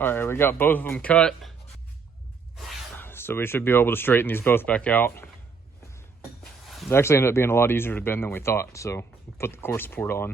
All right, we got both of them cut. So we should be able to straighten these both back out. It actually ended up being a lot easier to bend than we thought, so we put the core support on.